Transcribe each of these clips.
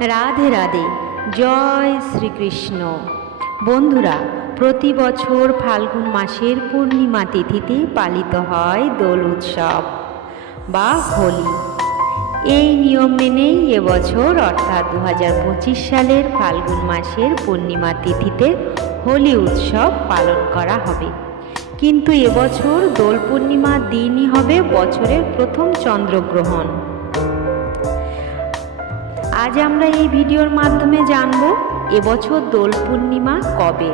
রাধে রাধে। জয় শ্রীকৃষ্ণ। বন্ধুরা, প্রতি বছর ফাল্গুন মাসের পূর্ণিমা তিথিতে পালিত হয় দোল উৎসব বা হোলি। এই নিয়ম মেনেই এবছর অর্থাৎ দু হাজার পঁচিশ সালের ফাল্গুন মাসের পূর্ণিমা তিথিতে হোলি উৎসব পালন করা হবে। কিন্তু এবছর দোল পূর্ণিমার দিনই হবে বছরের প্রথম চন্দ্রগ্রহণ। আজ আমরা এই ভিডিওর মাধ্যমে জানব এবছর দোল পূর্ণিমা কবে?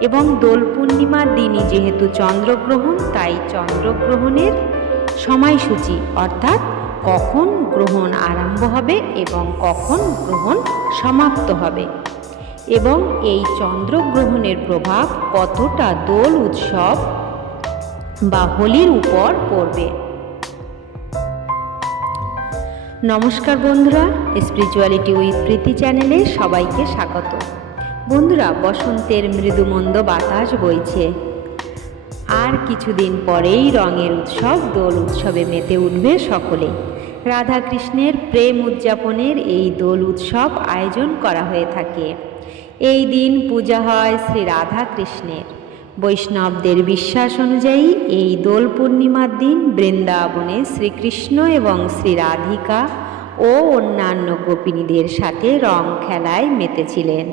এবং দোল পূর্ণিমার দিনই যেহেতু চন্দ্রগ্রহণ, তাই চন্দ্রগ্রহণের সময়সূচি অর্থাৎ কখন গ্রহণ আরম্ভ হবে এবং কখন গ্রহণ সমাপ্ত হবে? এবং এই চন্দ্রগ্রহণের প্রভাব কতটা দোল উৎসব বা হোলির উপর পড়বে? নমস্কার বন্ধুরা স্পিরিচুয়ালিটি উইথ প্রীতি চ্যানেলে সবাইকে স্বাগত। বন্ধুরা, বসন্তের মৃদুমন্দ বাতাস বইছে। আর কিছুদিন পরেই রঙের উৎসব, দোল উৎসবে মেতে উঠবে সকলে। রাধা কৃষ্ণের প্রেম উদযাপনের এই দোল উৎসব আয়োজন করা হয়ে থাকে। এই দিন পূজা হয় শ্রী রাধা কৃষ্ণের বৈষ্ণবদের বিশ্বাস অনুযায়ী এই দোল পূর্ণিমার দিন বৃন্দাবনে শ্রীকৃষ্ণ এবং শ্রী রাধিকা ও অন্যান্য গোপিনীদের সাথে রং খেলায় মেতেছিলেন।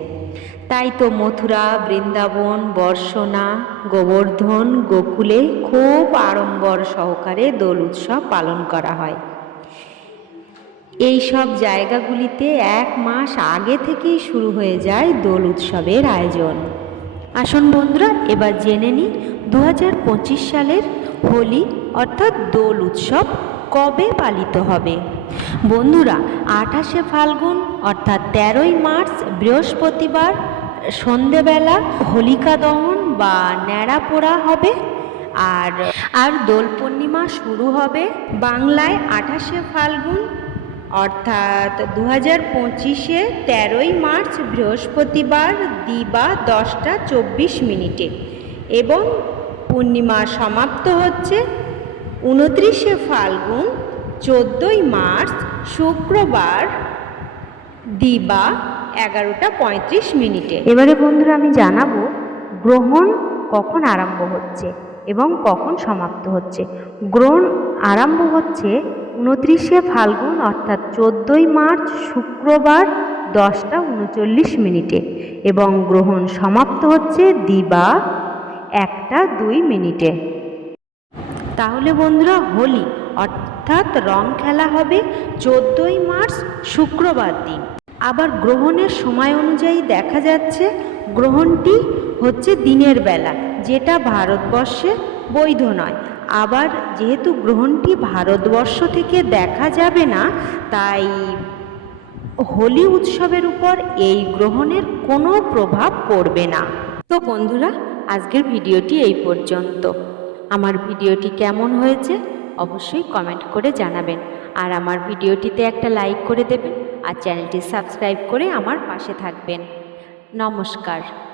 তাই তো মথুরা, বৃন্দাবন, বর্ষনা, গোবর্ধন, গোকুলে খুব আড়ম্বর সহকারে দোল উৎসব পালন করা হয়। এই সব জায়গাগুলিতে এক মাস আগে থেকেই শুরু হয়ে যায় দোল উৎসবের আয়োজন। আসুন বন্ধুরা, এবার জেনে নিই দু হাজার পঁচিশ সালের হোলি, অর্থাৎ দোল উৎসব, কবে পালিত হবে। বন্ধুরা, আঠাশে ফাল্গুন, অর্থাৎ তেরোই মার্চ, বৃহস্পতিবার, সন্ধেবেলা হোলিকা দহন বা ন্যাড়া পোড়া হবে। আর আর দোল পূর্ণিমা শুরু হবে বাংলায় আঠাশে ফাল্গুন অর্থাৎ দু হাজার পঁচিশে তেরোই মার্চ বৃহস্পতিবার দিবা দশটা চব্বিশ মিনিটে এবং পূর্ণিমা সমাপ্ত হচ্ছে উনত্রিশে ফাল্গুন চোদ্দোই মার্চ শুক্রবার দিবা এগারোটা পঁয়ত্রিশ মিনিটে। এবারে বন্ধুরা আমি জানাব গ্রহণ কখন আরম্ভ হচ্ছে এবং কখন সমাপ্ত হচ্ছে। গ্রহণ আরম্ভ হচ্ছে উনত্রিশে ফাল্গুন, অর্থাৎ চোদ্দোই মার্চ, শুক্রবার দশটা উনচল্লিশ মিনিটে এবং গ্রহণ সমাপ্ত হচ্ছে দিবা একটা দুই মিনিটে। তাহলে বন্ধুরা, হোলি, অর্থাৎ রং খেলা হবে চোদ্দোই মার্চ, শুক্রবার দিন। আবার গ্রহণের সময় অনুযায়ী দেখা যাচ্ছে, গ্রহণটি হচ্ছে দিনের বেলা, যেটা ভারতবর্ষে বৈধ নয়। আবার যেহেতু গ্রহণটি ভারতবর্ষ থেকে দেখা যাবে না, তাই হোলি উৎসবের উপর এই গ্রহণের কোনো প্রভাব পড়বে না। তো বন্ধুরা, আজকের ভিডিওটি এই পর্যন্ত। আমার ভিডিওটি কেমন হয়েছে অবশ্যই কমেন্ট করে জানাবেন। আর আমার ভিডিওটিতে একটা লাইক করে দেবেন আর চ্যানেলটি সাবস্ক্রাইব করে আমার পাশে থাকবেন। নমস্কার।